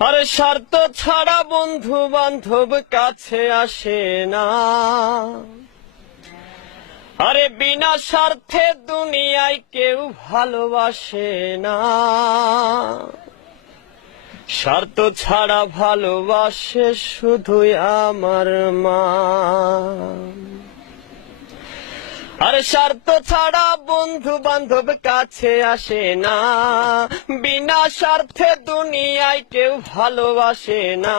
আরে স্বার্থ ছাড়া বন্ধু বান্ধব কাছে আসে না। আরে বিনা স্বার্থে দুনিয়ায় কেউ ভালোবাসে না। স্বার্থ ছাড়া ভালোবাসে শুধুই আমার মা। আরে স্বার্থ ছাড়া বন্ধু বান্ধব কাছে আসে না। স্বার্থে দুনিয়ায় কেউ ভালোবাসে না।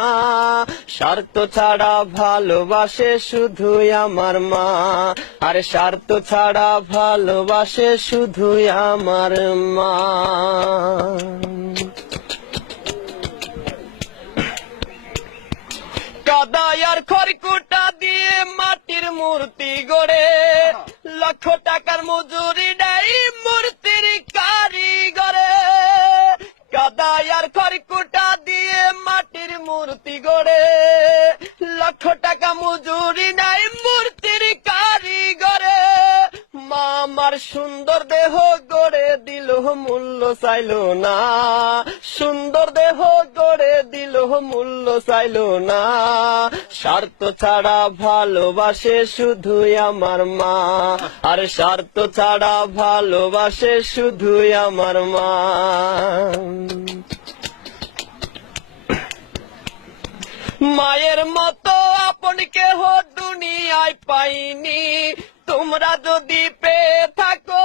স্বার্থ ছাড়া ভালোবাসে শুধুই আমার মা। আরে স্বার্থ ছাড়া ভালোবাসে শুধুই আমার মা। কাদায় আর খড়কুটা দিয়ে মাটির মূর্তি গড়ে। লক্ষ টাকার মজুরি নেই লক্ষ টাকা মজুরি নাই, মূর্তির কারিগরে। মা আমার সুন্দর দেহ গড়ে দিল, মূল্য চাইল না। সুন্দর দেহ গড়ে দিল, মূল্য চাইল না। স্বার্থ ছাড়া ভালোবাসে শুধুই আমার মা। আর স্বার্থ ছাড়া ভালোবাসে শুধুই আমার মা। মায়ের মতো আপন কেহ দুনিয়ায় পাইনি। তোমরা যদি পেয়ে থাকো,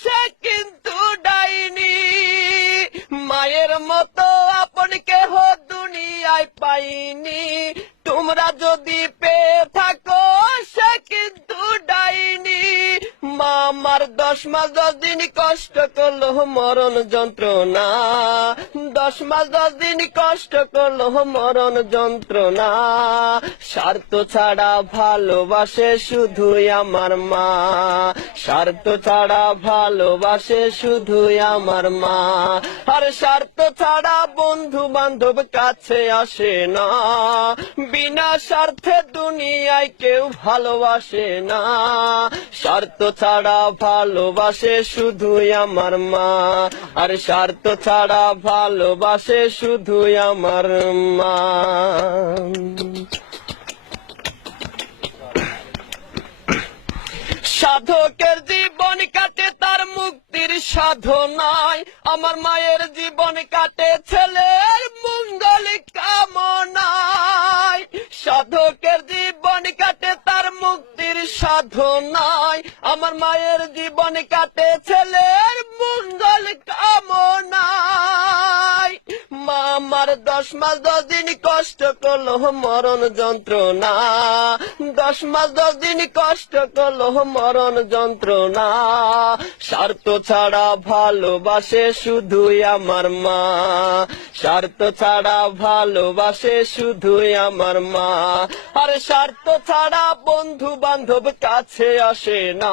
সে কিন্তু ডাইনি। মায়ের মতো আপন কেহ দুনিয়ায় পাইনি। তোমরা যদি পেয়ে থাকো, সে কিন্তু ডাইনি। মা আমার দশ মাস দশ দিন কষ্ট করল, মরণ যন্ত্রণা। দশ মাস, দশ দিন কষ্ট করল মরণ যন্ত্রণা। স্বার্থ ছাড়া ভালোবাসে শুধুই আমার মা। স্বার্থ ছাড়া ভালোবাসে শুধুই আমার মা। আর স্বার্থ ছাড়া বন্ধু বান্ধব কাছে আসে না। বিনা স্বার্থে দুনিয়ায় কেউ ভালোবাসে না। স্বার্থ ছাড়া ভালোবাসে শুধুই আমার মা। আর স্বার্থ ছাড়া ভালোবাসে শুধুই আমার মা। সাধকের জীবন কাটে, তার মুক্তির সাধনায়। আমার মায়ের জীবন কাটে, ছেলের মঙ্গল কামনায়। সাধকের জীবন কাটে, তার মুক্তির সাধনায়। আমার মায়ের জীবন কাটে, ছেলের মঙ্গল দশ মাস, দশ দিন কষ্ট করল মরণ যন্ত্রণা। দশ মাস, দশ দিন কষ্ট করল মরণ যন্ত্রণা। স্বার্থ ছাড়া ভালোবাসে শুধুই আমার মা। স্বার্থ ছাড়া ভালোবাসে শুধুই আমার মা। আর স্বার্থ ছাড়া বন্ধু বান্ধব কাছে আসে না।